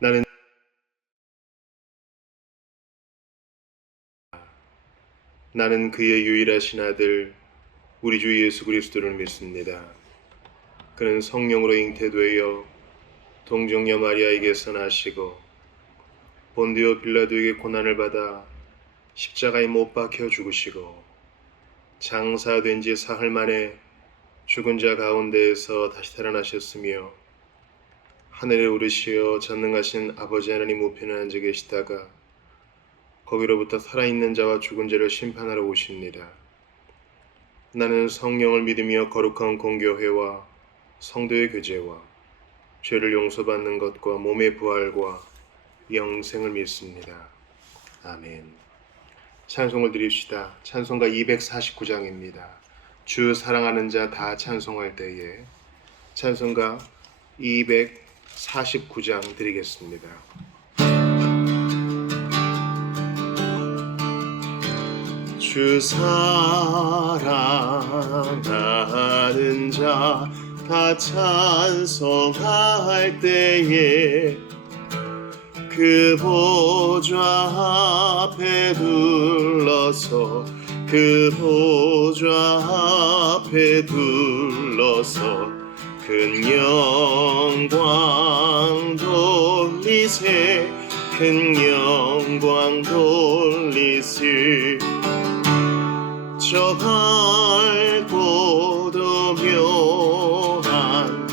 나는 나는 그의 유일하신 아들 우리 주 예수 그리스도를 믿습니다. 그는 성령으로 잉태되어 동정녀 마리아에게서 나시고 본디오 빌라도에게 고난을 받아 십자가에 못 박혀 죽으시고 장사된 지 사흘 만에 죽은 자 가운데에서 다시 살아나셨으며 하늘에 오르시어 전능하신 아버지 하나님 우편에 앉아 계시다가 거기로부터 살아있는 자와 죽은 자를 심판하러 오십니다. 나는 성령을 믿으며 거룩한 공교회와 성도의 교제와 죄를 용서받는 것과 몸의 부활과 영생을 믿습니다. 아멘. 찬송을 드립시다. 찬송가 249장입니다. 주 사랑하는 자 다 찬송할 때에 찬송가 249장 드리겠습니다. 주 사랑하는 자 다 찬송할 때에 그 보좌 앞에 둘러서 그 보좌 앞에 둘러서 큰 영광 돌리세 큰 영광 돌리세 저 밝고도 묘한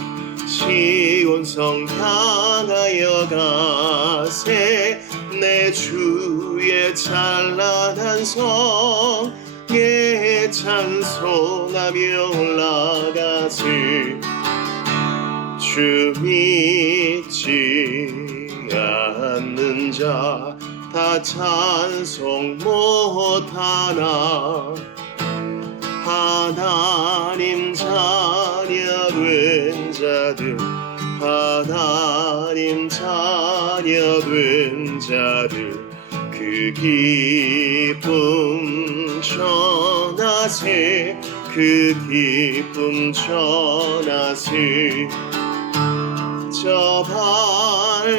시온성 향하여 가세 내 주의 찬란한 성에 찬송하며 올라가세 주 믿지 않는 자 다 찬송 못하나 하나님 자녀 된 자들 하나님 자녀 된 자들 그 기쁨 전하세 그 기쁨 전하세 저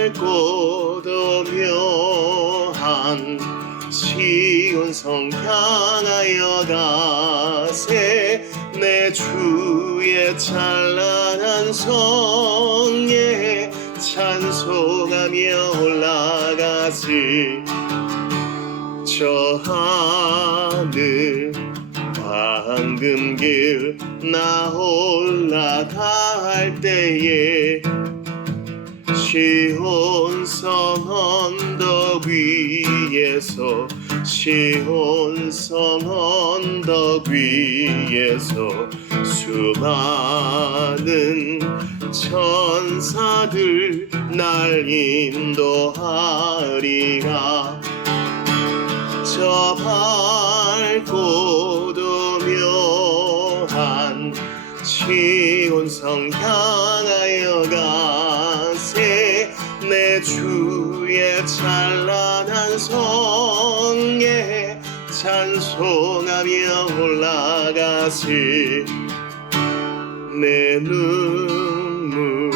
밝고도 묘한 시온성 향하여 가세 내 주의 찬란한 성에 찬송하며 올라가세 저 하늘 황금길 나 올라갈 때에 시온성 언덕 위에서 시온성 언덕 위에서 수많은 천사들 날 인도하리라 저 밝고도 묘한 시온성 향하여 가세 내 주의 찬란한 성에 찬송하며 올라가세 내 눈물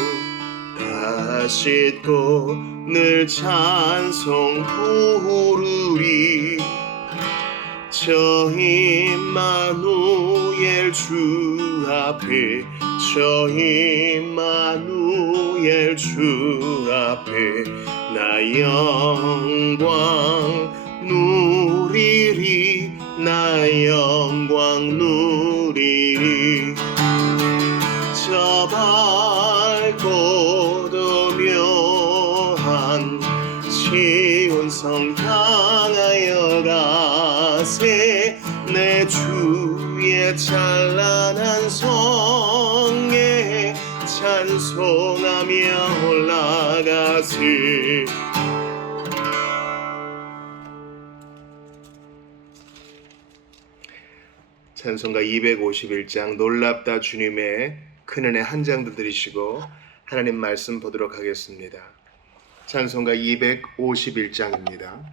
다 씻고 늘 찬송 부르리 저 임마누엘 주 앞에 저 임마누엘 주 앞에 나 영광 누리리 나 영광 누리리 저 밝고도 묘한 시온성 향하여 가세 내 주의 찬란한 성에 찬송하며 올라가세 찬송가 251장 놀랍다 주님의 큰 은혜 한 장도 들으시고 하나님 말씀 보도록 하겠습니다. 찬송가 251장입니다.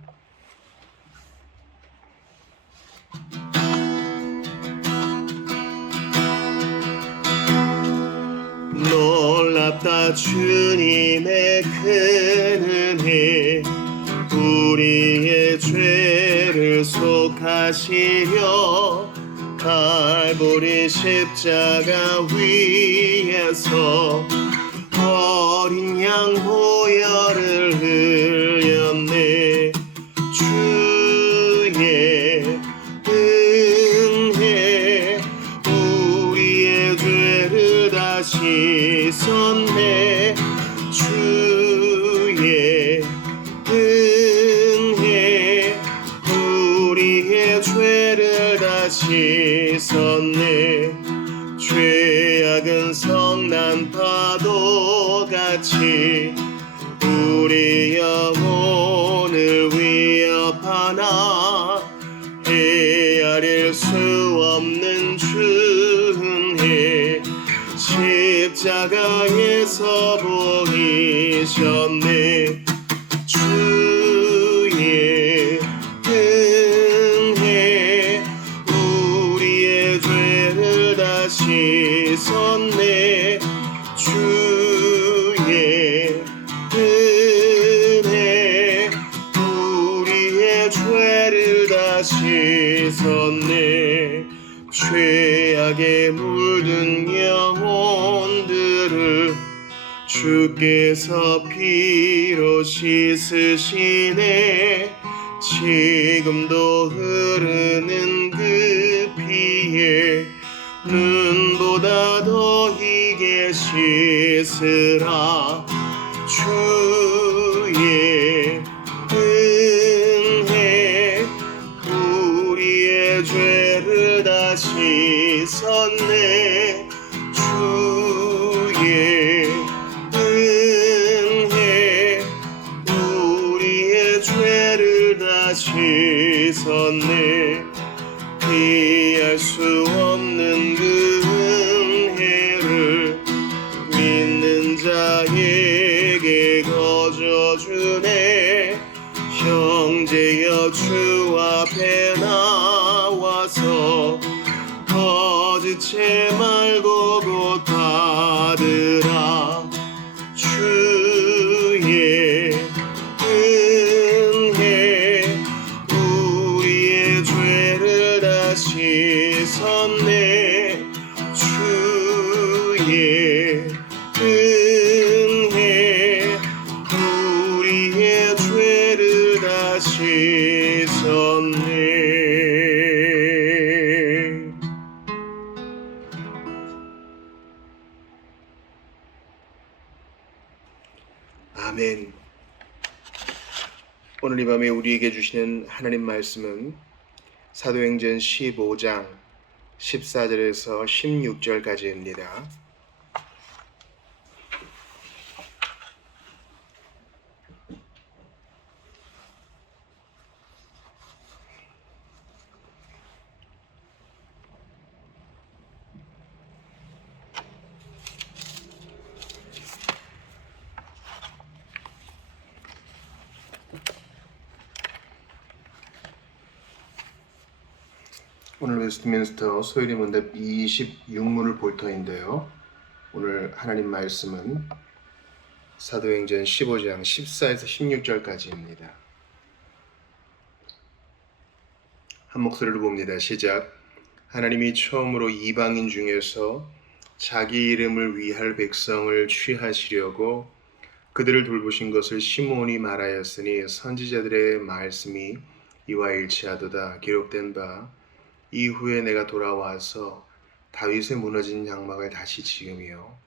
놀랍다 놀랍다 주님의 큰 은혜 우리의 죄를 속하시려 갈보리 십자가 위에서 어린 양 보혈을 흘렸네. 주의 은혜 우리의 죄를 다 씻었네. 주의 은혜 우리의 죄를 다 씻었네. 죄악은 성난 파도같이 우리 영혼을 위협하나 헤아릴 수 없는 주은혜 십자가에서 보이셨네. 주의 은혜 우리의 죄를 다 씻었네. 주의 은혜 우리의 죄를 다 씻었네. 죄악에 물든 영혼들을 주께서 피로 씻으시네. 지금도 흐르는 그 피에 눈보다 더 희게 씻으라. 주의 은혜 우리의 죄를 다 씻었네. 주의 은혜 우리의 죄를 다 씻었네. 피할 수 없는 그 은혜를 믿는 자에게 거저주네. 형제여 주 앞에 나와서 거짓체 말고 곧 받으라. 주의 은혜 우리의 죄를 다 씻었네. 주의 은혜 우리의 죄를 다 씻었네. 아멘. 오늘 이 밤에 우리에게 주시는 하나님 말씀은 사도행전 15장 14절에서 16절까지입니다. 오늘 웨스트민스터 소요리 문답 26문을 볼 터인데요. 오늘 하나님 말씀은 사도행전 15장 14에서 16절까지입니다. 한 목소리로 봅니다. 시작. 하나님이 처음으로 이방인 중에서 자기 이름을 위할 백성을 취하시려고 그들을 돌보신 것을 시므온이 말하였으니 선지자들의 말씀이 이와 일치하도다. 기록된 바 이후에 내가 돌아와서 다윗의 무너진 장막을 다시 지으며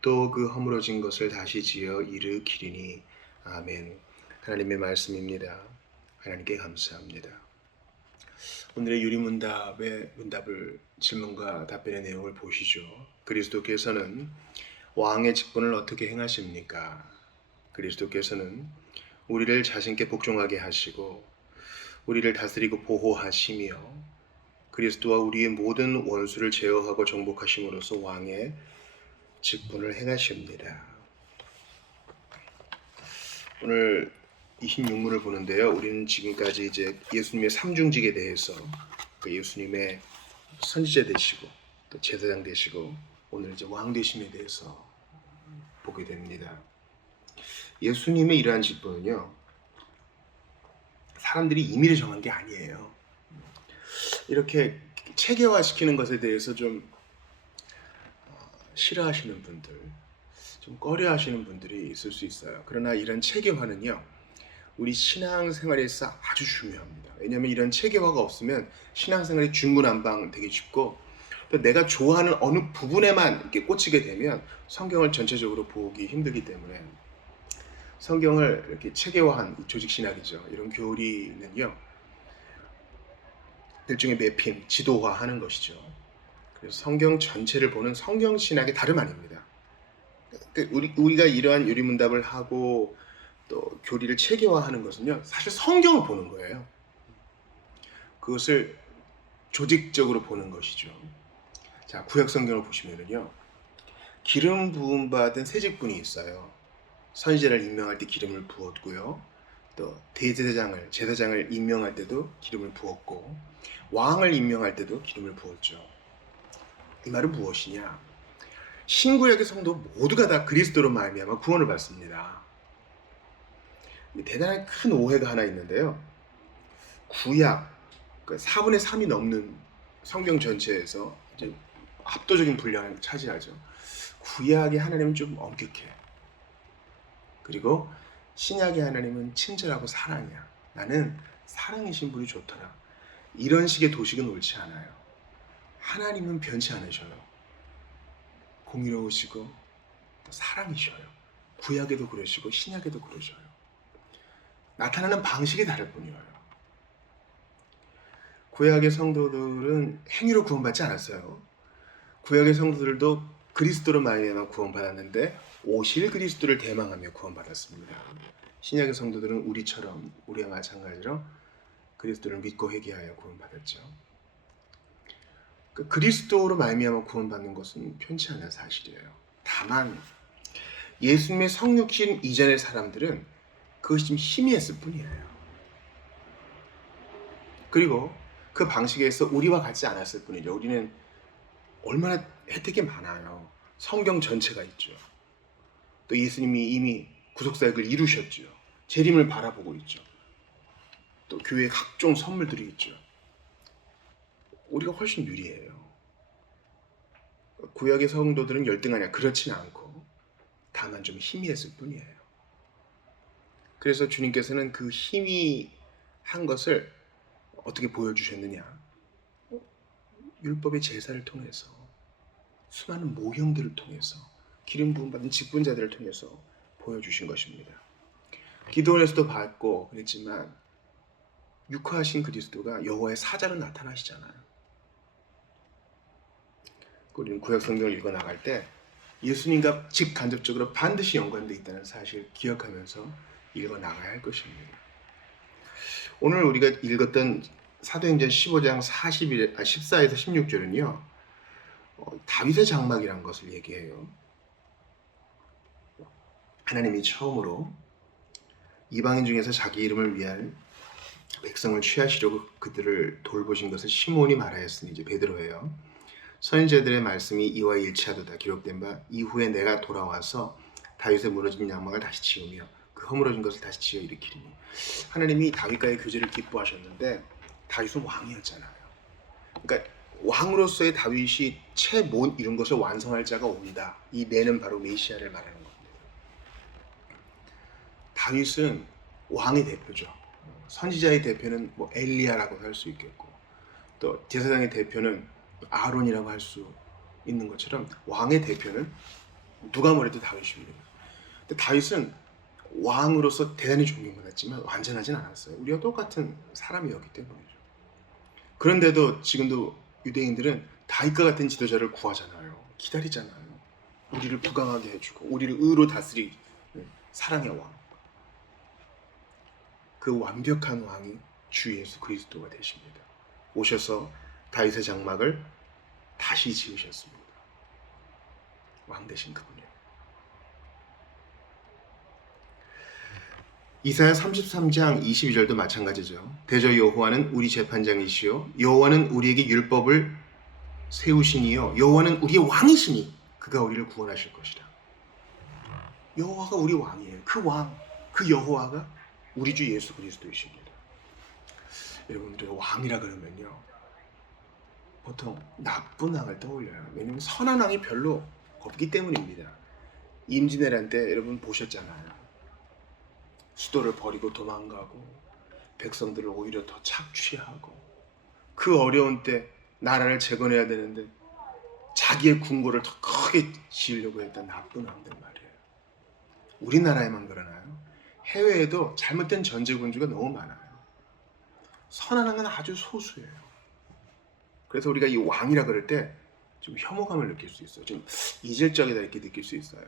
또 그 허물어진 것을 다시 지어 일으키리니. 아멘. 하나님의 말씀입니다. 하나님께 감사합니다. 오늘의 유리문답의 문답을 질문과 답변의 내용을 보시죠. 그리스도께서는 왕의 직분을 어떻게 행하십니까? 그리스도께서는 우리를 자신께 복종하게 하시고 우리를 다스리고 보호하시며 그리스도와 우리의 모든 원수를 제어하고 정복하심으로써 왕의 직분을 행하십니다. 오늘 26문을 보는데요. 우리는 지금까지 이제 예수님의 삼중직에 대해서 예수님의 선지자 되시고 또 제사장 되시고 오늘 이제 왕 되심에 대해서 보게 됩니다. 예수님의 이러한 직분은요, 사람들이 임의로 정한 게 아니에요. 이렇게 체계화시키는 것에 대해서 좀 싫어하시는 분들, 좀 꺼려하시는 분들이 있을 수 있어요. 그러나 이런 체계화는요, 우리 신앙생활에서 아주 중요합니다. 왜냐하면 이런 체계화가 없으면 신앙생활이 중구난방 되기 쉽고, 또 내가 좋아하는 어느 부분에만 이렇게 꽂히게 되면 성경을 전체적으로 보기 힘들기 때문에 성경을 이렇게 체계화한 조직신학이죠. 이런 교리는요, 일종의 매핑, 지도화하는 것이죠. 그래서 성경 전체를 보는 성경신학이 다름 아닙니다. 우리가 이러한 유리문답을 하고 또 교리를 체계화하는 것은요, 사실 성경을 보는 거예요. 그것을 조직적으로 보는 것이죠. 자, 구약 성경을 보시면은요, 기름 부음 받은 세 직분이 있어요. 선지자를 임명할 때 기름을 부었고요, 또 제사장을 임명할 때도 기름을 부었고, 왕을 임명할 때도 기름을 부었죠. 이 말은 무엇이냐? 신구약의 성도 모두가 다 그리스도로 말미암아 구원을 받습니다. 대단한 큰 오해가 하나 있는데요. 구약, 4분의 3이 넘는 성경 전체에서 이제 압도적인 분량을 차지하죠. 구약의 하나님은 좀 엄격해. 그리고 신약의 하나님은 친절하고 사랑이야. 나는 사랑이신 분이 좋더라. 이런 식의 도식은 옳지 않아요. 하나님은 변치 않으셔요. 공의로우시고 또 사랑이셔요. 구약에도 그러시고 신약에도 그러셔요. 나타나는 방식이 다를 뿐이에요. 구약의 성도들은 행위로 구원받지 않았어요. 구약의 성도들도 그리스도로 말미암아 구원받았는데 오실 그리스도를 대망하며 구원받았습니다. 신약의 성도들은 우리와 마찬가지로 그리스도를 믿고 회개하여 구원받았죠. 그리스도로 말미암아 구원받는 것은 편치 않은 사실이에요. 다만 예수님의 성육신 이전의 사람들은 그것이 좀 희미했을 뿐이에요. 그리고 그 방식에서 우리와 같지 않았을 뿐이죠. 우리는 얼마나 혜택이 많아요. 성경 전체가 있죠. 또 예수님이 이미 구속사역을 이루셨죠. 재림을 바라보고 있죠. 또 교회에 각종 선물들이 있죠. 우리가 훨씬 유리해요. 구약의 성도들은 열등하냐? 그렇진 않고 다만 좀 희미했을 뿐이에요. 그래서 주님께서는 그 희미한 것을 어떻게 보여주셨느냐? 율법의 제사를 통해서, 수많은 모형들을 통해서, 기름 부음 받은 직분자들을 통해서 보여주신 것입니다. 기도원에서도 봤고 그랬지만 육화하신 그리스도가 여호와의 사자로 나타나시잖아요. 우리는 구약 성경을 읽어 나갈 때 예수님과 직간접적으로 반드시 연관되어 있다는 사실을 기억하면서 읽어 나가야 할 것입니다. 오늘 우리가 읽었던 사도행전 15장 14에서 16절은요, 다윗의 장막이라는 것을 얘기해요. 하나님이 처음으로 이방인 중에서 자기 이름을 위한 백성을 취하시려고 그들을 돌보신 것을 시몬이 말하였으니 이제 베드로예요. 선지자들의 말씀이 이와 일치하도다 기록된 바 이후에 내가 돌아와서 다윗의 무너진 장막을 다시 지으며 그 허물어진 것을 다시 지어 일으키리니. 하나님이 다윗과의 교제를 기뻐하셨는데 다윗은 왕이었잖아요. 그러니까 왕으로서의 다윗이 채 못 이룬 것을 완성할 자가 온다. 이 내는 바로 메시아를 말하는 겁니다. 다윗은 왕의 대표죠. 선지자의 대표는 뭐 엘리야라고 할 수 있겠고, 또 제사장의 대표는 아론이라고 할 수 있는 것처럼 왕의 대표는 누가 뭐래도 다윗입니다. 근데 다윗은 왕으로서 대단히 존경받았지만 완전하진 않았어요. 우리와 똑같은 사람이었기 때문이죠. 그런데도 지금도 유대인들은 다윗과 같은 지도자를 구하잖아요. 기다리잖아요. 우리를 부강하게 해주고 우리를 의로 다스리는 사랑의 왕. 그 완벽한 왕이 주 예수 그리스도가 되십니다. 오셔서 다윗의 장막을 다시 지으셨습니다. 왕 되신 그분이요. 이사야 33장 22절도 마찬가지죠. 대저 여호와는 우리 재판장이시요 여호와는 우리에게 율법을 세우시니요 여호와는 우리의 왕이시니 그가 우리를 구원하실 것이라. 여호와가 우리 왕이에요. 그 왕, 그 여호와가 우리 주 예수 그리스도이십니다. 여러분들 왕이라 그러면요, 보통 나쁜 왕을 떠올려요. 왜냐면 선한 왕이 별로 없기 때문입니다. 임진왜란 때 여러분 보셨잖아요. 수도를 버리고 도망가고 백성들을 오히려 더 착취하고, 그 어려운 때 나라를 재건해야 되는데 자기의 궁궐을 더 크게 지으려고 했던 나쁜 왕들 말이에요. 우리나라에만 그러나요? 해외에도 잘못된 전제군주가 너무 많아요. 선한 왕은 아주 소수예요. 그래서 우리가 이 왕이라 그럴 때 좀 혐오감을 느낄 수 있어요. 좀 이질적이다 이렇게 느낄 수 있어요.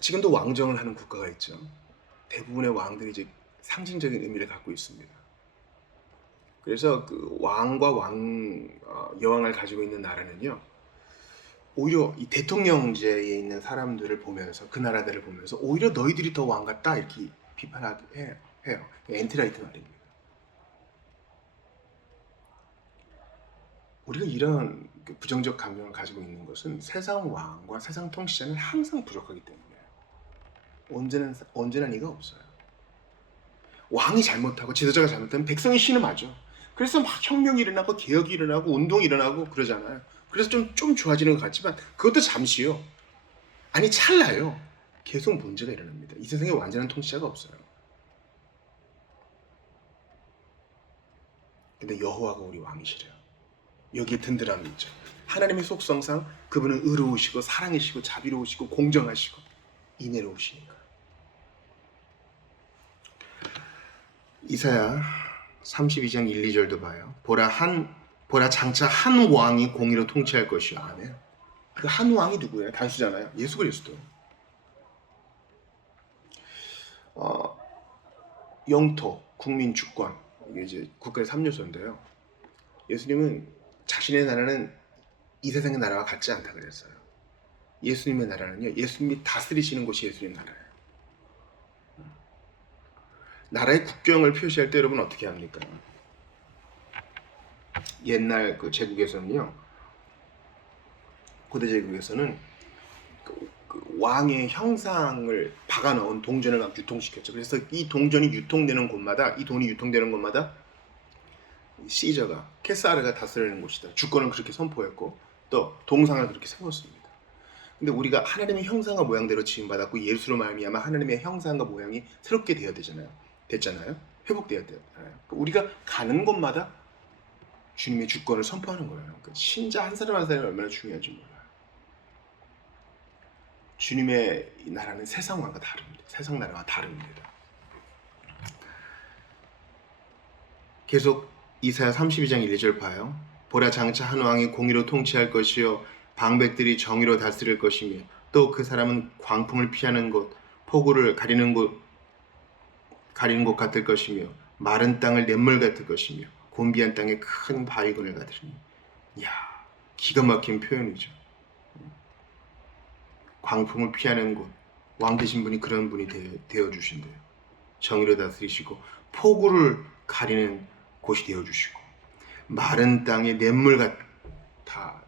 지금도 왕정을 하는 국가가 있죠. 대부분의 왕들이 이제 상징적인 의미를 갖고 있습니다. 그래서 그 왕과 여왕을 가지고 있는 나라는요, 오히려 이 대통령제에 있는 사람들을 보면서, 그 나라들을 보면서 오히려 너희들이 더 왕 같다 이렇게 비판하게 해요. 엔티라이트 말입니다. 우리가 이런 부정적 감정을 가지고 있는 것은 세상 왕과 세상 통치자는 항상 부족하기 때문이에요. 언제나 이가 없어요. 왕이 잘못하고 지도자가 잘못하면 백성이 신음하죠. 그래서 막 혁명이 일어나고 개혁이 일어나고 운동이 일어나고 그러잖아요. 그래서 좀 좋아지는 것 같지만 그것도 잠시요. 아니 찰나요. 계속 문제가 일어납니다. 이 세상에 완전한 통치자가 없어요. 근데 여호와가 우리 왕이시래요. 여기에 든든함이 있죠. 하나님의 속성상 그분은 의로우시고 사랑이시고 자비로우시고 공정하시고 인애로우시니까. 이사야 32장 1, 2절도 봐요. 보라 장차 한 왕이 공의로 통치할 것이요. 아멘. 그 한 왕이 누구예요? 단수잖아요. 예수 그리스도. 영토, 국민 주권, 이게 이제 국가의 3요소인데요. 예수님은 자신의 나라는 이 세상의 나라와 같지 않다 그랬어요. 예수님의 나라는요, 예수님이 다스리시는 곳이 예수님 나라예요. 나라의 국경을 표시할 때 여러분 어떻게 합니까? 옛날 그 제국에서는요, 고대 제국에서는 그 왕의 형상을 박아 넣은 동전을 막 유통시켰죠. 그래서 이 동전이 유통되는 곳마다, 이 돈이 유통되는 곳마다 시저가, 케사르가 다스리는 곳이다. 주권을 그렇게 선포했고 또 동상을 그렇게 세웠습니다. 근데 우리가 하나님의 형상과 모양대로 지음받았고 예수로 말미암아 하나님의 형상과 모양이 새롭게 됐잖아요. 회복되었잖아요. 우리가 가는 곳마다 주님의 주권을 선포하는 거예요. 그러니까 신자 한 사람이 얼마나 중요한지 몰라요. 주님의 나라는 세상 왕과 다릅니다. 세상 나라와 다릅니다. 계속 이사야 32장 1, 2절 봐요. 보라 장차 한 왕이 공의로 통치할 것이요 방백들이 정의로 다스릴 것이며 또 그 사람은 광풍을 피하는 곳, 폭우를 가리는 곳 같을 것이며 마른 땅을 냇물 같을 것이며 곤비한 땅에 큰 바위근을 같으리니. 이야, 기가 막힌 표현이죠. 광풍을 피하는 곳, 왕 되신 분이 그런 분이 되어주신대요. 정의로 다스리시고 폭우를 가리는 곳이 되어주시고 마른 땅에 냇물 같아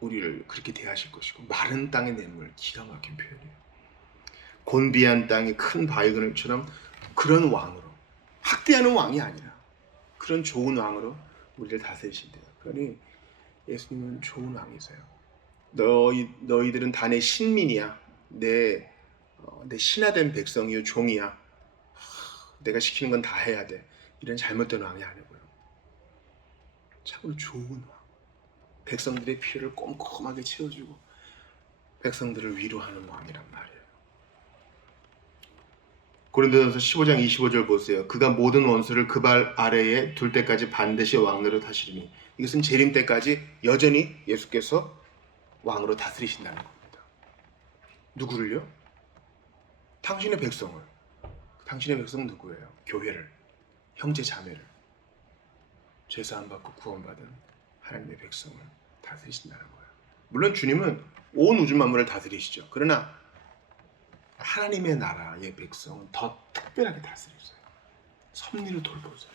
우리를 그렇게 대하실 것이고, 마른 땅의 냇물, 기가 막힌 표현이에요. 곤비한 땅에 큰 바위그늘처럼 그런 왕으로, 학대하는 왕이 아니라 그런 좋은 왕으로 우리를 다스리신대요. 그러니 예수님은 좋은 왕이세요. 너희들은 다 내 신민이야. 내 신하된 백성이요 종이야. 내가 시키는 건 다 해야 돼. 이런 잘못된 왕이 아니고요. 참으로 좋은 왕. 백성들의 피해를 꼼꼼하게 채워주고 백성들을 위로하는 왕이란 말이에요. 고린도전서 15장 25절 보세요. 그가 모든 원수를 그 발 아래에 둘 때까지 반드시 왕으로 다스리니. 이것은 재림 때까지 여전히 예수께서 왕으로 다스리신다는 겁니다. 누구를요? 당신의 백성을. 당신의 백성은 누구예요? 교회를, 형제 자매를, 죄사함 받고 구원받은 하나님의 백성을 다스리신다는 거예요. 물론 주님은 온 우주 만물을 다스리시죠. 그러나 하나님의 나라의 백성은 더 특별하게 다스리세요. 섭리를 돌보세요.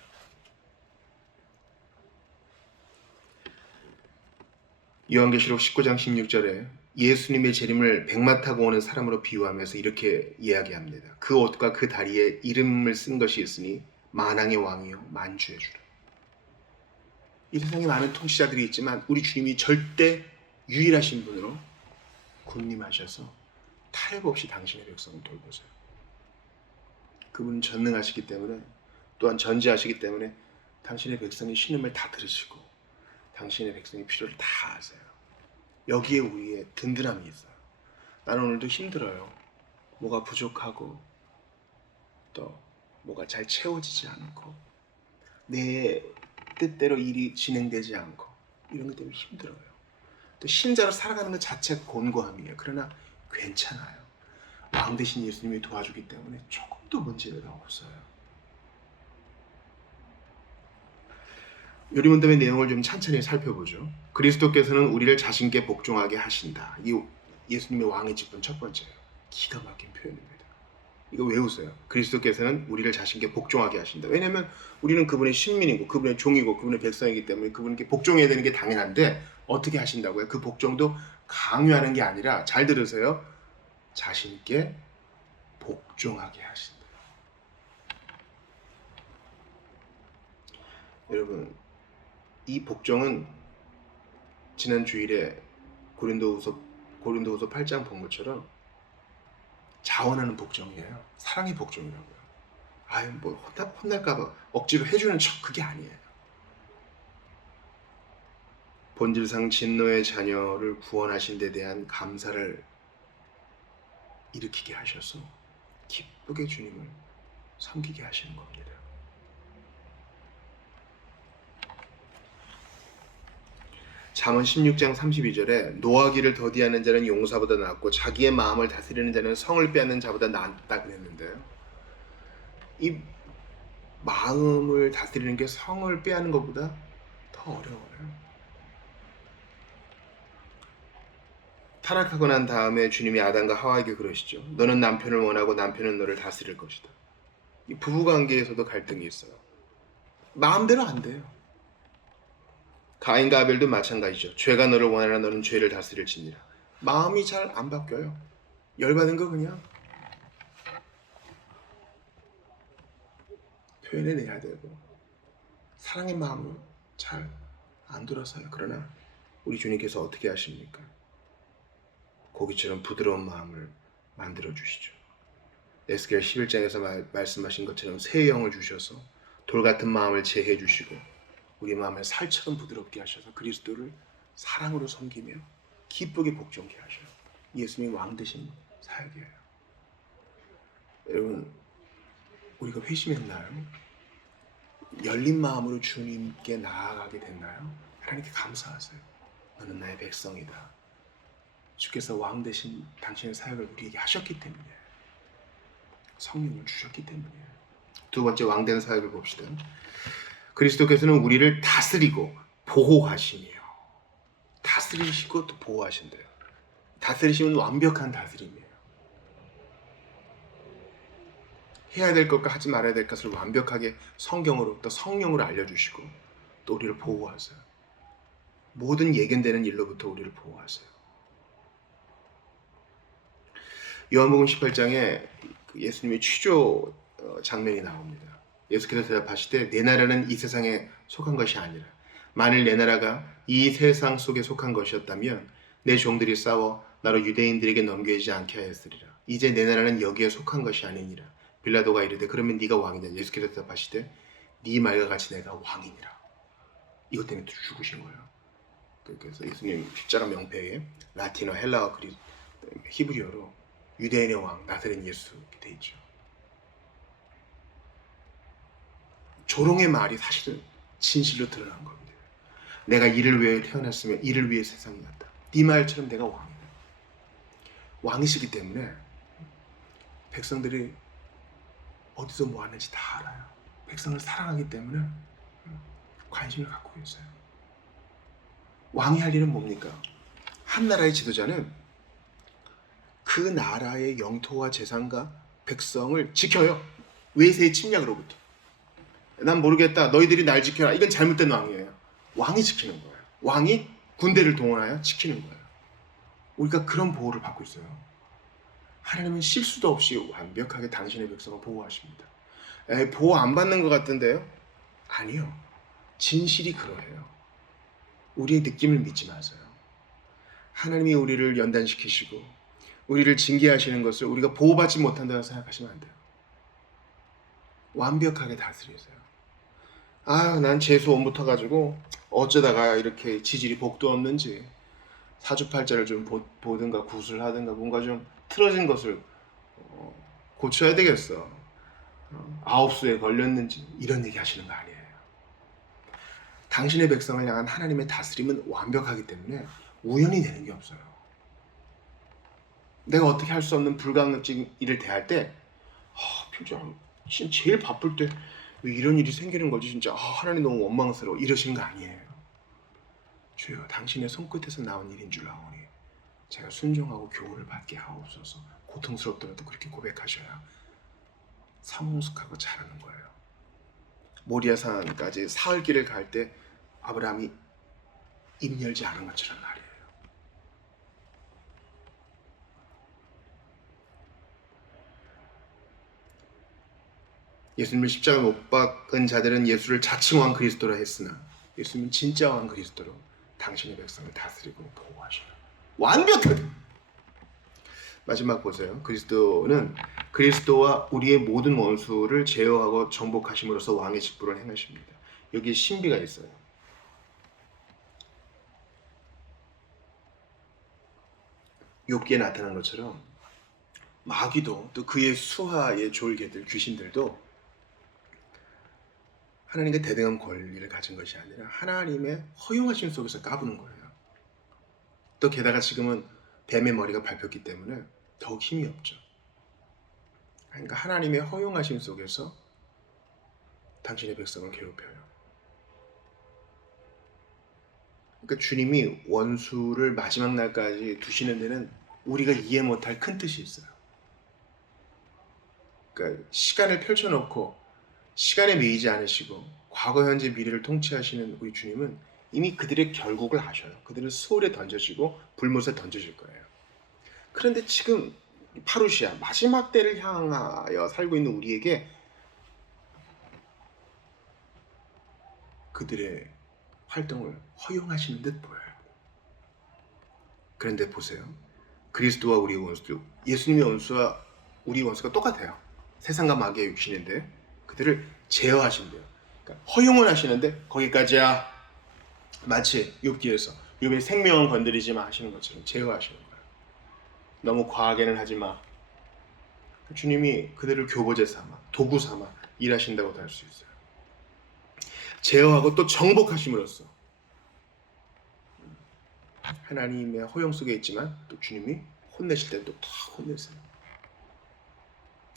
요한계시록 19장 16절에 예수님의 재림을 백마 타고 오는 사람으로 비유하면서 이렇게 이야기합니다. 그 옷과 그 다리에 이름을 쓴 것이 있으니 만왕의 왕이요 만주의 주라. 이 세상에 많은 통치자들이 있지만 우리 주님이 절대 유일하신 분으로 군림하셔서 타협 없이 당신의 백성을 돌보세요. 그분은 전능하시기 때문에, 또한 전지하시기 때문에 당신의 백성이 신음을 다 들으시고 당신의 백성의 필요를 다 아세요. 여기에 우리의 든든함이 있어요. 나는 오늘도 힘들어요. 뭐가 부족하고 또 뭐가 잘 채워지지 않고 내 뜻대로 일이 진행되지 않고 이런 것 때문에 힘들어요. 또 신자로 살아가는 것 자체가 곤고함이에요. 그러나 괜찮아요. 왕 대신 예수님이 도와주기 때문에 조금도 문제가 없어요. 요리문답의 내용을 좀 천천히 살펴보죠. 그리스도께서는 우리를 자신께 복종하게 하신다. 이 예수님의 왕의 직분 첫 번째예요. 기가 막힌 표현입니다. 이거 외우세요. 그리스도께서는 우리를 자신께 복종하게 하신다. 왜냐하면 우리는 그분의 신민이고 그분의 종이고 그분의 백성이기 때문에 그분께 복종해야 되는 게 당연한데 어떻게 하신다고요? 그 복종도 강요하는 게 아니라, 잘 들으세요, 자신께 복종하게 하신다. 여러분, 이 복종은 지난 주일에 고린도후서 8장 본 것처럼 자원하는 복종이에요. 사랑의 복종이라고요. 아유, 뭐 혼날까봐 억지로 해주는 척, 그게 아니에요. 본질상 진노의 자녀를 구원하신 데 대한 감사를 일으키게 하셔서 기쁘게 주님을 섬기게 하시는 겁니다. 잠언 16장 32절에 노하기를 더디하는 자는 용사보다 낫고 자기의 마음을 다스리는 자는 성을 빼앗는 자보다 낫다 그랬는데요. 이 마음을 다스리는 게 성을 빼앗는 것보다 더 어려워요. 타락하고 난 다음에 주님이 아담과 하와에게 그러시죠. 너는 남편을 원하고 남편은 너를 다스릴 것이다. 이 부부관계에서도 갈등이 있어요. 마음대로 안 돼요. 가인과 아벨도 마찬가지죠. 죄가 너를 원하나 너는 죄를 다스릴지니라. 마음이 잘 안 바뀌어요. 열받은 거 그냥 표현해내야 되고 사랑의 마음으로 잘 안 돌아서요. 그러나 우리 주님께서 어떻게 하십니까? 고기처럼 부드러운 마음을 만들어 주시죠. 에스겔 11장에서 말씀하신 것처럼 새 영을 주셔서 돌 같은 마음을 제해 주시고 우리 마음을 살처럼 부드럽게 하셔서 그리스도를 사랑으로 섬기며 기쁘게 복종케 하셔요. 예수님이 왕 되신 사역이에요. 여러분, 우리가 회심했나요? 열린 마음으로 주님께 나아가게 됐나요? 하나님께 감사하세요. 너는 나의 백성이다. 주께서 왕 되신 당신의 사역을 우리에게 하셨기 때문에, 성령을 주셨기 때문에. 두 번째 왕된 사역을 봅시다. 그리스도께서는 우리를 다스리고 보호하시며, 다스리시고 또 보호하신대요. 다스리시면 완벽한 다스림이에요. 해야 될 것과 하지 말아야 될 것을 완벽하게 성경으로 또 성령으로 알려주시고 또 우리를 보호하세요. 모든 예견되는 일로부터 우리를 보호하세요. 요한복음 18장에 예수님의 취조 장면이 나옵니다. 예수께서 대답하시되 내 나라는 이 세상에 속한 것이 아니라 만일 내 나라가 이 세상 속에 속한 것이었다면 내 종들이 싸워 나로 유대인들에게 넘겨지지 않게 하였으리라. 이제 내 나라는 여기에 속한 것이 아니니라. 빌라도가 이르되 그러면 네가 왕이냐. 예수께서 대답하시되 네 말과 같이 내가 왕이니라. 이것 때문에 죽으신 거예요. 그래서 예수님 십자가 명패에 라틴어, 헬라어, 그리고 히브리어로 유대인의 왕 나사렛 예수 이렇게 돼 있죠. 조롱의 말이 사실은 진실로 드러난 겁니다. 내가 이를 위해 태어났으면 이를 위해 세상이 왔다. 네 말처럼 내가 왕이다. 왕이시기 때문에 백성들이 어디서 뭐 하는지 다 알아요. 백성을 사랑하기 때문에 관심을 갖고 있어요. 왕이 할 일은 뭡니까? 한 나라의 지도자는 그 나라의 영토와 재산과 백성을 지켜요. 외세의 침략으로부터. 난 모르겠다. 너희들이 날 지켜라. 이건 잘못된 왕이에요. 왕이 지키는 거예요. 왕이 군대를 동원하여 지키는 거예요. 우리가 그런 보호를 받고 있어요. 하나님은 실수도 없이 완벽하게 당신의 백성을 보호하십니다. 보호 안 받는 것 같은데요? 아니요. 진실이 그러해요. 우리의 느낌을 믿지 마세요. 하나님이 우리를 연단시키시고 우리를 징계하시는 것을 우리가 보호받지 못한다고 생각하시면 안 돼요. 완벽하게 다스리세요. 난 재수 못 붙어가지고 어쩌다가 이렇게 지질이 복도 없는지 사주팔자를 좀 보든가 구슬하든가 뭔가 좀 틀어진 것을 고쳐야 되겠어. 아홉수에 걸렸는지 이런 얘기 하시는 거 아니에요. 당신의 백성을 향한 하나님의 다스림은 완벽하기 때문에 우연이 되는 게 없어요. 내가 어떻게 할 수 없는 불가능적인 일을 대할 때 표정 진짜 제일 바쁠 때 왜 이런 일이 생기는 거지 진짜 하나님 너무 원망스러워 이러시는 거 아니에요. 주여 당신의 손끝에서 나온 일인 줄 아오니 제가 순종하고 교훈을 받게 하옵소서. 고통스럽더라도 그렇게 고백하셔야 성숙하고 잘하는 거예요. 모리아 산까지 사흘 길을 갈 때 아브라함이 입 열지 않은 것처럼 말이에요. 예수님을 십자가에 못 박은 자들은 예수를 자칭 왕 그리스도라 했으나 예수님은 진짜 왕 그리스도로 당신의 백성을 다스리고 보호하셔요. 완벽하게. 마지막 보세요. 그리스도는 그리스도와 우리의 모든 원수를 제어하고 정복하심으로써 왕의 직분을 행하십니다. 여기에 신비가 있어요. 욥기에 나타난 것처럼 마귀도 또 그의 수하의 졸개들 귀신들도 하나님께 대등한 권리를 가진 것이 아니라 하나님의 허용하심 속에서 까부는 거예요. 또 게다가 지금은 뱀의 머리가 밟혔기 때문에 더욱 힘이 없죠. 그러니까 하나님의 허용하심 속에서 당신의 백성을 괴롭혀요. 그러니까 주님이 원수를 마지막 날까지 두시는 데는 우리가 이해 못할 큰 뜻이 있어요. 그러니까 시간을 펼쳐놓고 시간에 매이지 않으시고 과거, 현재, 미래를 통치하시는 우리 주님은 이미 그들의 결국을 아셔요. 그들은 수월에 던져지고 불못에 던져질 거예요. 그런데 지금 파루시아 마지막 때를 향하여 살고 있는 우리에게 그들의 활동을 허용하시는 듯 보여요. 그런데 보세요. 그리스도와 우리의 원수, 예수님의 원수와 우리의 원수가 똑같아요. 세상과 마귀의 육신인데 그들을 제어하신대요. 그러니까 허용을 하시는데 거기까지야. 마치 욥기에서 욥의 생명은 건드리지 마 하시는 것처럼 제어하시는 거예요. 너무 과하게는 하지 마. 주님이 그들을 교보제 삼아 도구 삼아 일하신다고도 할 수 있어요. 제어하고 또 정복하심으로써 하나님의 허용 속에 있지만 또 주님이 혼내실 때 또 다 혼내세요.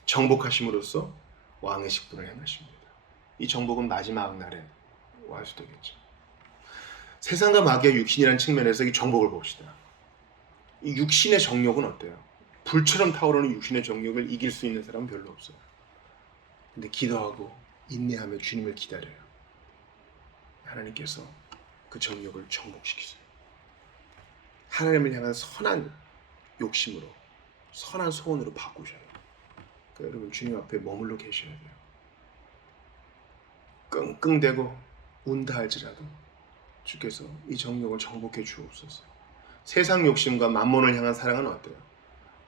정복하심으로써 왕의 직분을 행하십니다. 이 정복은 마지막 날에 완수되겠죠. 세상과 마귀의 육신이라는 측면에서 이 정복을 봅시다. 이 육신의 정욕은 어때요? 불처럼 타오르는 육신의 정욕을 이길 수 있는 사람은 별로 없어요. 근데 기도하고 인내하며 주님을 기다려요. 하나님께서 그 정욕을 정복시키세요. 하나님을 향한 선한 욕심으로, 선한 소원으로 바꾸셔요. 그러니까 여러분 주님 앞에 머물러 계셔야 돼요. 끙끙대고 운다 할지라도 주께서 이 정욕을 정복해 주옵소서. 세상 욕심과 만몬을 향한 사랑은 어때요?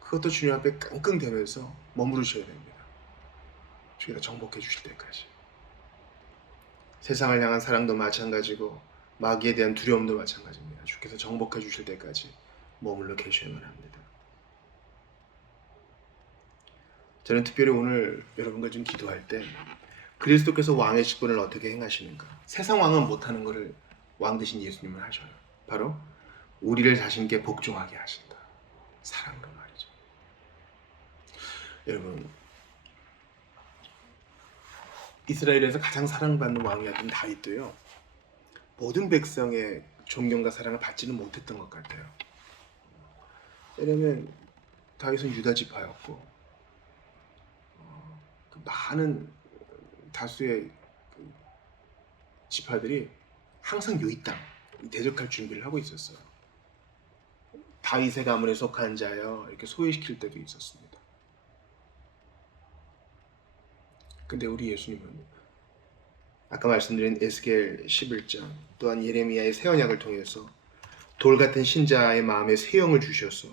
그것도 주님 앞에 끙끙대면서 머무르셔야 됩니다. 주께서 정복해 주실 때까지. 세상을 향한 사랑도 마찬가지고 마귀에 대한 두려움도 마찬가지입니다. 주께서 정복해 주실 때까지 머물러 계셔야만 합니다. 저는 특별히 오늘 여러분과 좀 기도할 때 그리스도께서 왕의 직분을 어떻게 행하시는가, 세상 왕은 못하는 것을 왕 되신 예수님은 하셔요. 바로 우리를 자신께 복종하게 하신다. 사랑으로 말이죠. 여러분, 이스라엘에서 가장 사랑받는 왕이었던 다윗도요, 모든 백성의 존경과 사랑을 받지는 못했던 것 같아요. 왜냐하면 다윗은 유다 지파였고 많은 다수의 지파들이 항상 요이 땅, 대적할 준비를 하고 있었어요. 다윗의 가문에 속한 자여 이렇게 소외시킬 때도 있었습니다. 근데 우리 예수님은 아까 말씀드린 에스겔 11장 또한 예레미야의 새 언약을 통해서 돌 같은 신자의 마음에 새 영을 주셔서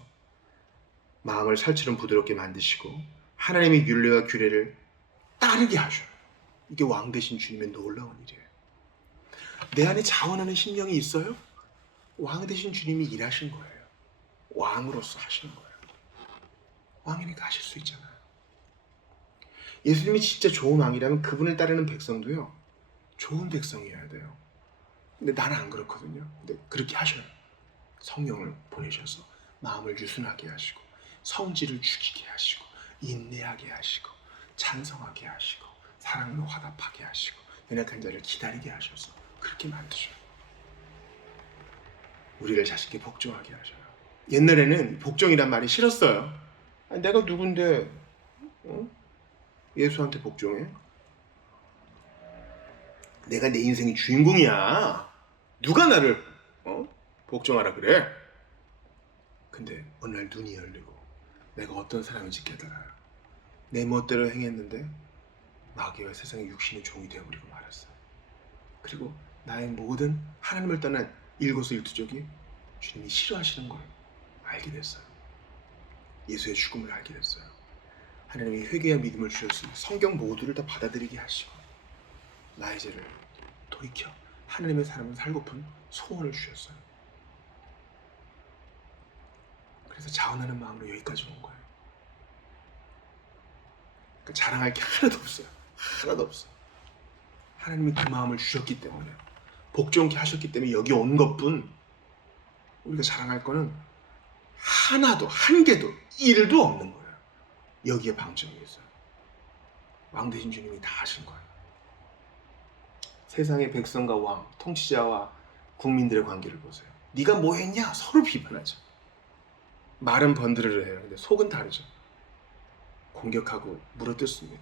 마음을 살처럼 부드럽게 만드시고 하나님의 율례와 규례를 따르게 하셔요. 이게 왕 되신 주님의 놀라운 일이에요. 내 안에 자원하는 심령이 있어요? 왕 되신 주님이 일하신 거예요. 왕으로서 하시는 거예요. 왕이니까 하실 수 있잖아요. 예수님이 진짜 좋은 왕이라면 그분을 따르는 백성도요, 좋은 백성이어야 돼요. 근데 나는 안 그렇거든요. 근데 그렇게 하셔요. 성령을 보내셔서 마음을 유순하게 하시고 성질을 죽이게 하시고 인내하게 하시고 찬성하게 하시고 사랑으로 화답하게 하시고 연약한 자를 기다리게 하셔서 그렇게 만드셔요. 우리를 자식께 복종하게 하셔요. 옛날에는 복종이란 말이 싫었어요. 아니, 내가 누군데 예수한테 복종해? 내가 내 인생의 주인공이야. 누가 나를 복종하라 그래? 근데 어느 날 눈이 열리고 내가 어떤 사람인지 깨달아요. 내 멋대로 행했는데 마귀와 세상의 육신의 종이 되어버리고 말았어요. 그리고 나의 모든 하나님을 떠난 일거수일투족이 주님이 싫어하시는 걸 알게 됐어요. 예수의 죽음을 알게 됐어요. 하나님이 회개와 믿음을 주셨으니 성경 모두를 다 받아들이게 하시고 나의 죄를 돌이켜 하나님의 사람을 살고픈 소원을 주셨어요. 그래서 자원하는 마음으로 여기까지 온 거예요. 그러니까 자랑할 게 하나도 없어요. 하나도 없어요. 하나님이 그 마음을 주셨기 때문에 복종케 하셨기 때문에 여기 온 것뿐. 우리가 자랑할 거는 하나도 한 개도 1도 없는 거예요. 여기에 방점이 있어요. 왕 되신 주님이 다 하신 거예요. 세상의 백성과 왕, 통치자와 국민들의 관계를 보세요. 네가 뭐 했냐? 서로 비판하죠. 말은 번드르르 해요. 근데 속은 다르죠. 공격하고 물어뜯습니다.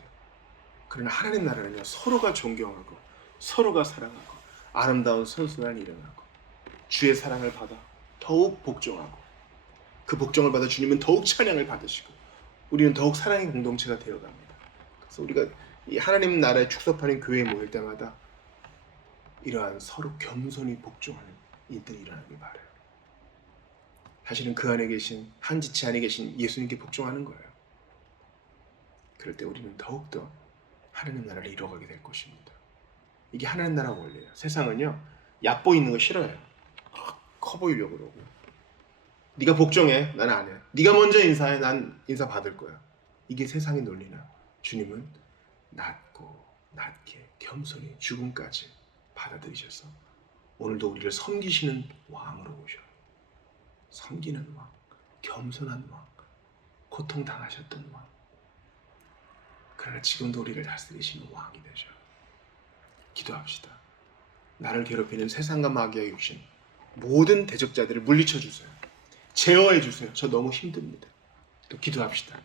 그러나 하나님 나라는요, 서로가 존경하고 서로가 사랑하고 아름다운 선순환이 일어나고 주의 사랑을 받아 더욱 복종하고 그 복종을 받아 주님은 더욱 찬양을 받으시고 우리는 더욱 사랑의 공동체가 되어갑니다. 그래서 우리가 이 하나님 나라에 축소하는 교회에 모일 때마다 이러한 서로 겸손히 복종하는 일들이 일어나길 바라요. 사실은 그 안에 계신 한 지체 안에 계신 예수님께 복종하는 거예요. 그럴 때 우리는 더욱더 하나님 나라를 이뤄가게 될 것입니다. 이게 하나님 나라 원리예요. 세상은요, 얕보 있는 거 싫어해요. 커 보이려고 그러고. 네가 복종해, 나는 안 해. 네가 먼저 인사해, 난 인사 받을 거야. 이게 세상의 논리나 주님은 낮고 낮게 겸손히 죽음까지 받아들이셔서 오늘도 우리를 섬기시는 왕으로 오셔요. 섬기는 왕, 겸손한 왕, 고통당하셨던 왕. 그러나 지금도 우리를 다스리시는 왕이 되셔요. 기도합시다. 나를 괴롭히는 세상과 마귀의 육신, 모든 대적자들을 물리쳐 주세요. 제어해 주세요. 저 너무 힘듭니다. 또 기도합시다.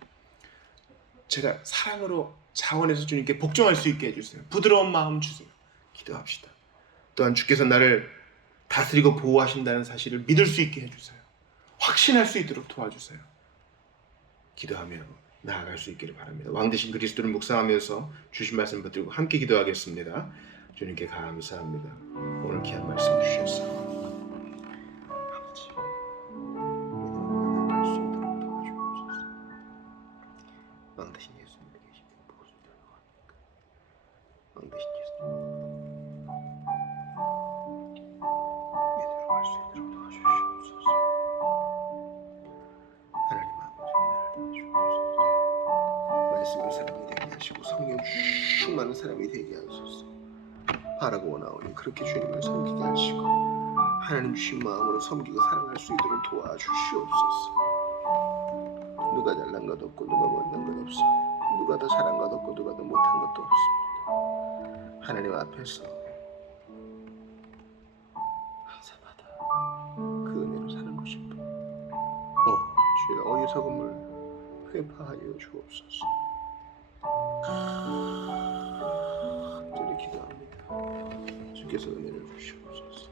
제가 사랑으로 자원해서 주님께 복종할 수 있게 해주세요. 부드러운 마음 주세요. 기도합시다. 또한 주께서 나를 다스리고 보호하신다는 사실을 믿을 수 있게 해주세요. 확신할 수 있도록 도와주세요. 기도하며 나아갈 수 있기를 바랍니다. 왕 되신 그리스도를 묵상하면서 주신 말씀 붙들고 함께 기도하겠습니다. 주님께 감사합니다. 오늘 귀한 말씀 주셨어요. 아버지, 나아갈 수 있도록 도와주옵소서. 왕 되신 예수님 계신 무엇을 들어갑니까? 왕 되신 예수님 믿으러 갈 수 있도록 도와주시옵소서. 하나님 아버지, 나를 주옵소서. 말씀의 사람이 되게 하시고 성령 충만한 사람이 되게 하소서. 바라고 원하오니 그렇게 주님을 섬기게 하시고 하나님 주신 마음으로 섬기고 사랑할 수 있도록 도와주시옵소서. 누가 잘난 것 없고 누가 못난 것 없습니다. 누가 더 잘한 것 없고 누가 더 못한 것도 없습니다. 하나님 앞에서 감사받아 그 은혜로 사는 것입니다. 주의 어리석음을 회파하여 주옵소서. 간절히 기도합니다. 주께서 은혜를 주시옵소서.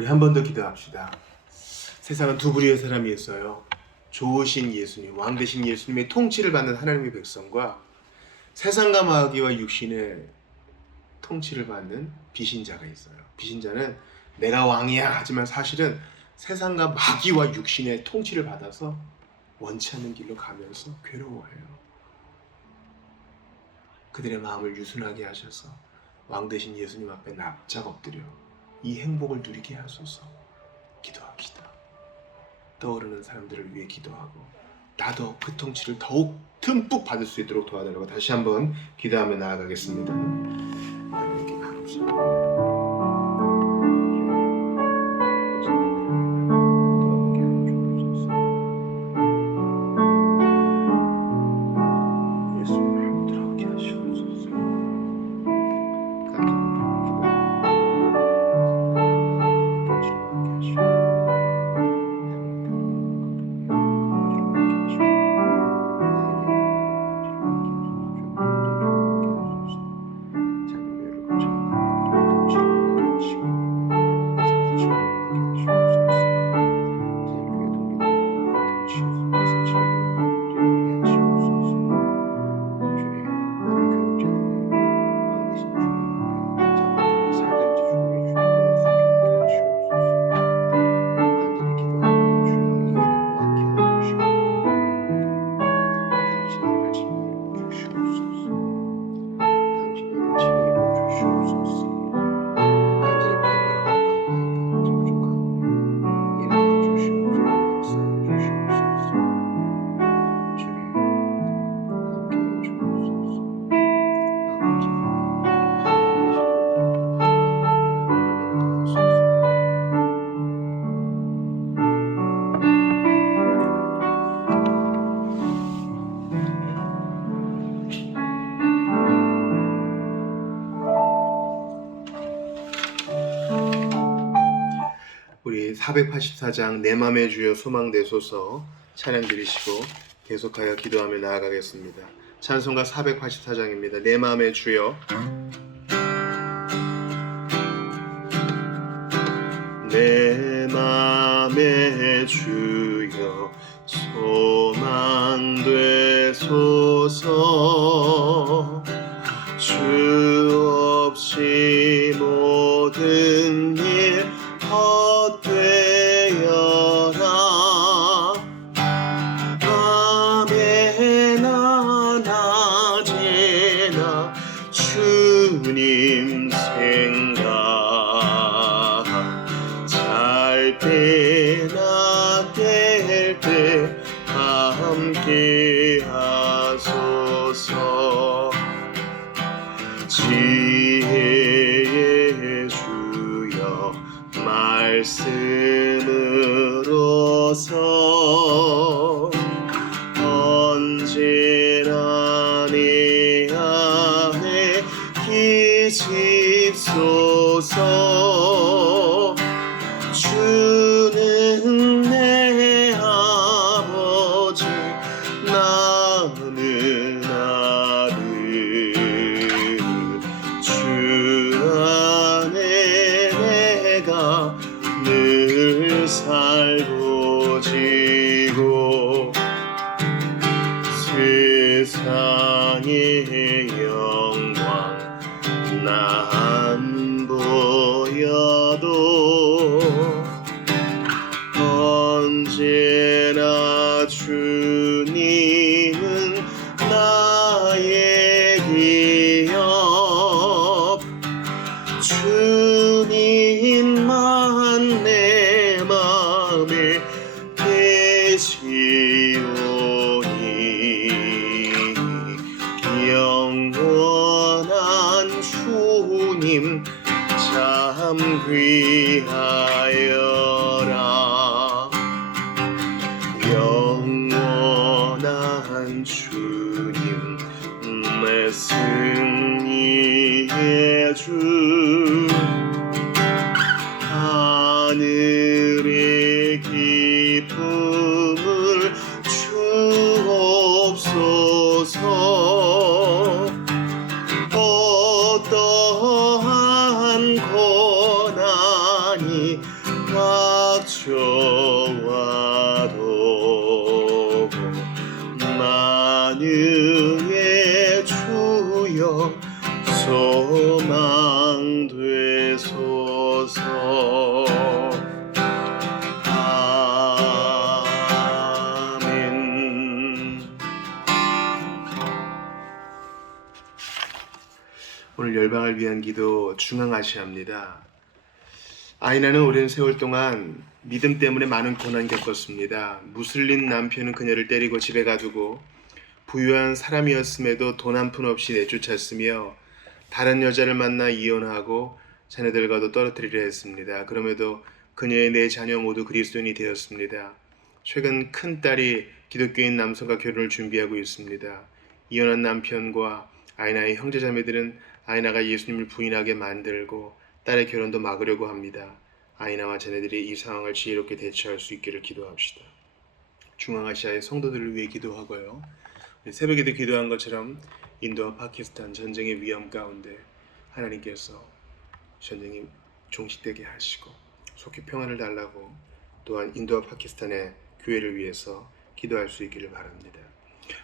우리 한 번 더 기도합시다. 세상은 두 부류의 사람이 있어요. 좋으신 예수님, 왕 되신 예수님의 통치를 받는 하나님의 백성과 세상과 마귀와 육신의 통치를 받는 비신자가 있어요. 비신자는 내가 왕이야 하지만 사실은 세상과 마귀와 육신의 통치를 받아서 원치 않는 길로 가면서 괴로워해요. 그들의 마음을 유순하게 하셔서 왕 되신 예수님 앞에 납작 엎드려 이 행복을 누리게 하소서. 기도합시다. 떠오르는 사람들을 위해 기도하고 나도 그 통치를 더욱 듬뿍 받을 수 있도록 도와달라고 다시 한번 기도하며 나아가겠습니다. 하나님께 감사합니다. 우리 484장 내 맘의 주여 소망 되소서 찬양 드리시고 계속하여 기도하며 나아가겠습니다. 찬송가 484장입니다. 내 맘의 주여 내 맘의 주여 소망 되소서 주 없이 모든 일 헛되어라 밤에나 낮에나 주님 생각 잘 때나 뗄 때 함께 하소서 지혜의 주여 말씀으로서 언제나 내 안에 계십소서 주는 내 아버지 나는 아들 주 안에 내가 늘 살고 지고 세상의 영광 나 안 보여도 언제나 주님은 나의 기업 주님만 내 맘에 계시오니 영원한 주님 참 귀하여라 영원한 주님 내 승리의 주 하늘의 기쁨을 주옵소서 어떠한 고난이 부딪혀와도 만유의 주여 소망 되소서. 아멘. 오늘 열방을 위한 기도 중앙아시아입니다. 아이나는 오랜 세월 동안 믿음 때문에 많은 고난 겪었습니다. 무슬림 남편은 그녀를 때리고 집에 가두고 부유한 사람이었음에도 돈 한 푼 없이 내쫓았으며 다른 여자를 만나 이혼하고 자녀들과도 떨어뜨리려 했습니다. 그럼에도 그녀의 네 자녀 모두 그리스도인이 되었습니다. 최근 큰 딸이 기독교인 남성과 결혼을 준비하고 있습니다. 이혼한 남편과 아이나의 형제자매들은 아이나가 예수님을 부인하게 만들고 딸의 결혼도 막으려고 합니다. 아이나와 자녀들이 이 상황을 지혜롭게 대처할 수 있기를 기도합시다. 중앙아시아의 성도들을 위해 기도하고요. 새벽에도 기도한 것처럼 인도와 파키스탄 전쟁의 위험 가운데 하나님께서 전쟁이 종식되게 하시고 속히 평안을 달라고 또한 인도와 파키스탄의 교회를 위해서 기도할 수 있기를 바랍니다.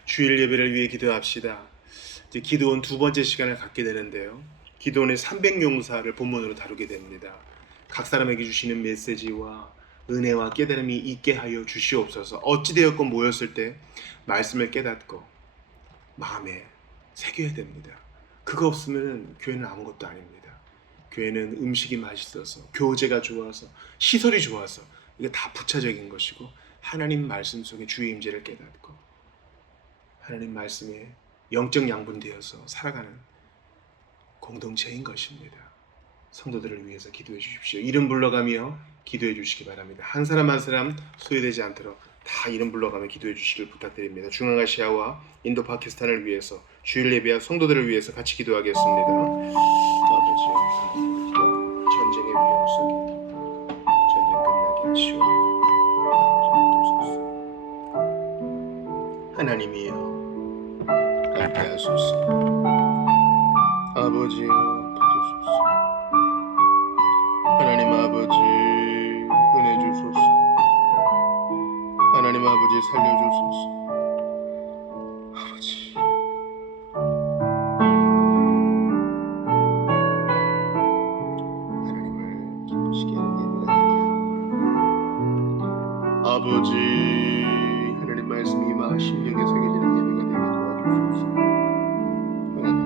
주일 예배를 위해 기도합시다. 이제 기도원 두 번째 시간을 갖게 되는데요. 기도원의 300용사를 본문으로 다루게 됩니다. 각 사람에게 주시는 메시지와 은혜와 깨달음이 있게 하여 주시옵소서. 어찌되었건 모였을 때 말씀을 깨닫고 마음에 새겨야 됩니다. 그거 없으면 교회는 아무것도 아닙니다. 교회는 음식이 맛있어서, 교제가 좋아서, 시설이 좋아서 이게 다 부차적인 것이고 하나님 말씀 속에 주의 임재를 깨닫고 하나님 말씀에 영적 양분되어서 살아가는 공동체인 것입니다. 성도들을 위해서 기도해 주십시오. 이름 불러가며 기도해 주시기 바랍니다. 한 사람 한 사람 소외되지 않도록 다 이름 불러가며 기도해 주시길 부탁드립니다. 중앙아시아와 인도 파키스탄을 위해서 주일 예배와 성도들을 위해서 같이 기도하겠습니다. 아버지, 전쟁의 위험 속에 전쟁 끝나게 하시옵고 하나님이여 함께 하소서. 아버지여 붙으소서. 하나님 아버지 은혜 주소서. 하나님 아버지 살려주소서. 아버지 하나님을 기쁘시게 하는 예배가 되게 하옵나이다. 아버지 하나님 말씀이 마음 심령에 새겨지는 예배가 되게 도와주소서. 하나님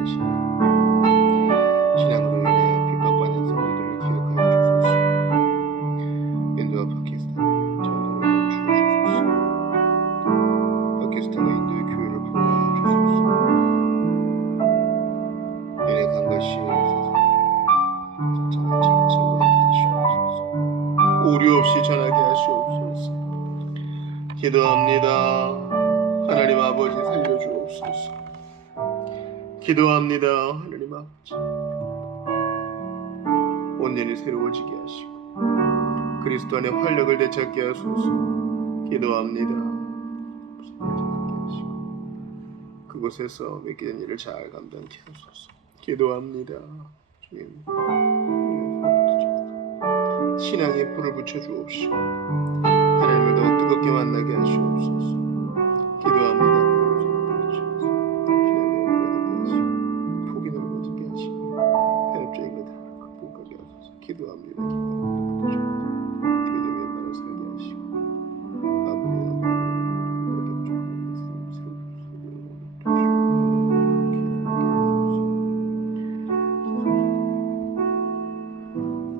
신앙으로 인해 핍박받는 성도들을 기억하여 주소서. 인도와 파키스탄 전쟁을 멈추어 주소서. 파키스탄과 인도의 교회를 보호하여 주소서. 은혜 강과 시온의 세상에 증거하게 하시옵소서. 오류 없이 전하게 하시옵소서. 기도합니다. 하나님 아버지 살려주옵소서. 기도합니다. 하나님 아버지 온전히 새로워지게 하시고 그리스도 안에 활력을 되찾게 하소서. 기도합니다. 그곳에서 맡기는 일을 잘 감당케 하소서. 기도합니다. 주님 신앙의 불을 붙여주옵시고 하나님을 더 뜨겁게 만나게 하시옵소서. 기도합니다. 기도합니다. 믿음의 나를 살게 하시고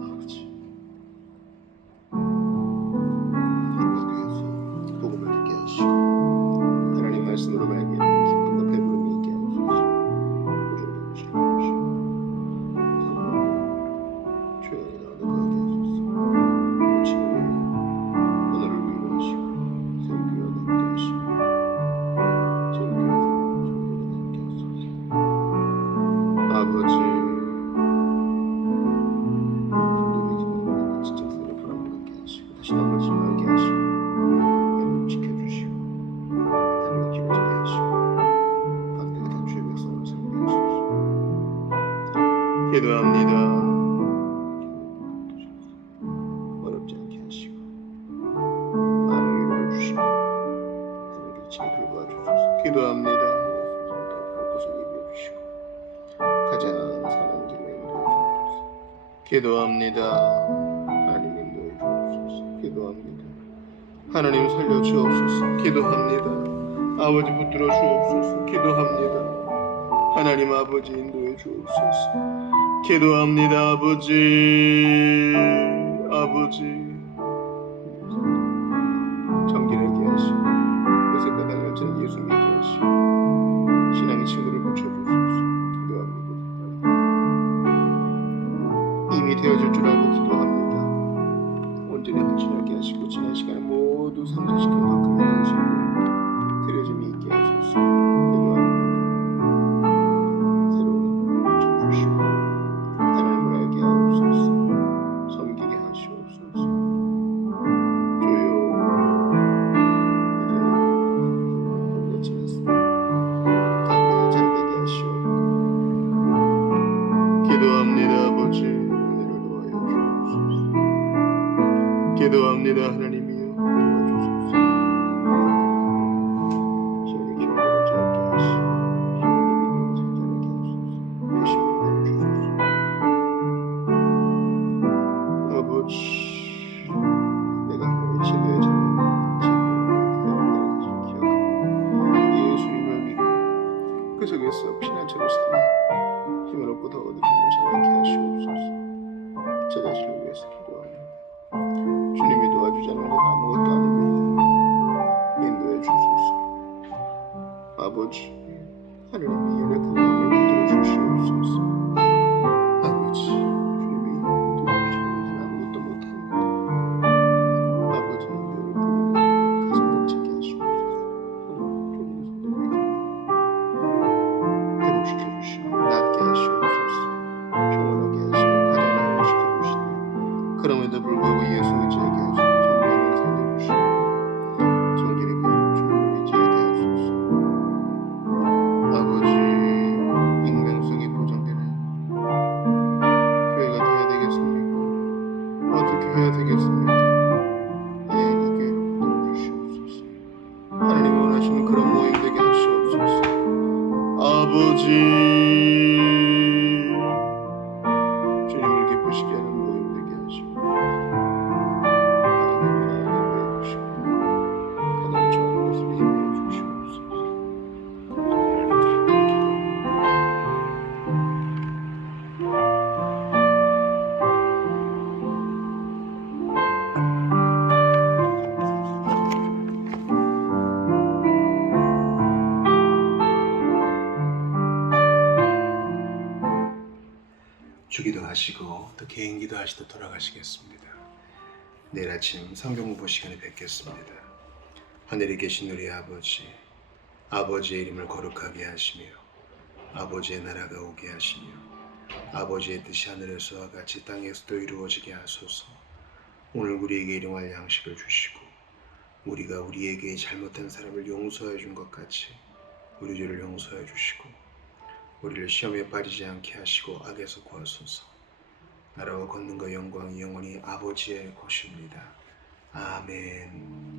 아버지의 복음을 듣게 하시고 하나님 말씀으로 말미암아 기쁨과 배부름이 있게 하소서. 오종을 주시옵시고 주의 은혜가 거하게 기도합니다. 곳곳을 예비해 주시고 가장 선한 길로 인도해 주옵소서. 기도합니다. 하나님 인도해 주옵소서. 기도합니다. 하나님 살려 주옵소서. 기도합니다. 아버지 붙들어 주옵소서. 기도합니다. 하나님 아버지 인도해 주옵소서. 기도합니다. 아버지 정결하게 하시고 요새가 달려지는 예수 믿게 하시고 신앙의 친구를 고쳐주소서. 기도합니다. 이미 되어질 줄 알고 기도합니다. 온전히 헌신하게 하시고 지난 시간에 모두 상쇄시킨 만큼의 헌신으로 드려짐이 있게 하소서. 기도합니다. 새로운 힘을 붙여주시고 하나님을 알게 하옵소서. 섬기게 하시옵소서. 주여 이제 지났습니다. 가운데서 잠들게 하시옵고 기도합니다. 아버지 은혜를 도하여 주옵소서. 기도합니다. 하나님이여 도와주소서. 시원히 기운을 짧게 하시고 시원히 믿음을 잔잔하게 하소서. 회심을 내려주소서. 아버지 내가 하나님의 진노의 자녀 진노를 기다린다는 것을 기억하고 예수님을 믿고 그 속에서 피난처로 삼아 힘을 얻고 더 얻으심을 자랑케 하시옵소서. 제 자신을 위해서 기도합니다. 주님이 도와주지 않으면 아무것도 아닙니다. 인도해 주소서. 아버지 하나님의 연약한 마음을 붙들어 주시옵소서. 아버지 주님이 인도해 주시면 아무것도 못합니다. 아버지 인도를 부르고 가슴 벅차게 하시옵소서. 회복시켜 주시고 낫게 하시옵소서. 평온하게 하시고 가정을 회복시켜 주시니 그럼에도 불구하고 예수 의지하게 하시고 정결을 살려주시고 정결하게 주님을 의지하게 하소서. 아버지 익명성이 보장되는 교회가 되어야 되겠습니까? 어떻게 해야 되겠습니까? 이 교회를 붙들어 주시옵소서. 하나님이 원하시는 그런 모임 되게 하시옵소서. 아버지 주님을 기쁘시게 하는 모임 되게 하시옵소서. 하나님의 나라를 예배해 주시고 가장 좋은 것을 예배해 주시옵소서. 주기도 하시고 또 개인기도 하시다 돌아가시겠습니다. 내일 아침 성경 공부 시간에 뵙겠습니다. 하늘에 계신 우리 아버지, 아버지의 이름을 거룩하게 하시며 아버지의 나라가 오게 하시며 아버지의 뜻이 하늘에서와 같이 땅에서도 이루어지게 하소서. 오늘 우리에게 일용할 양식을 주시고 우리가 우리에게 잘못한 사람을 용서해 준 것 같이 우리 죄를 용서해 주시고 우리를 시험에 빠지지 않게 하시고 악에서 구하소서. 나라와 권능과 영광이 영원히 아버지의 것입니다. 아멘.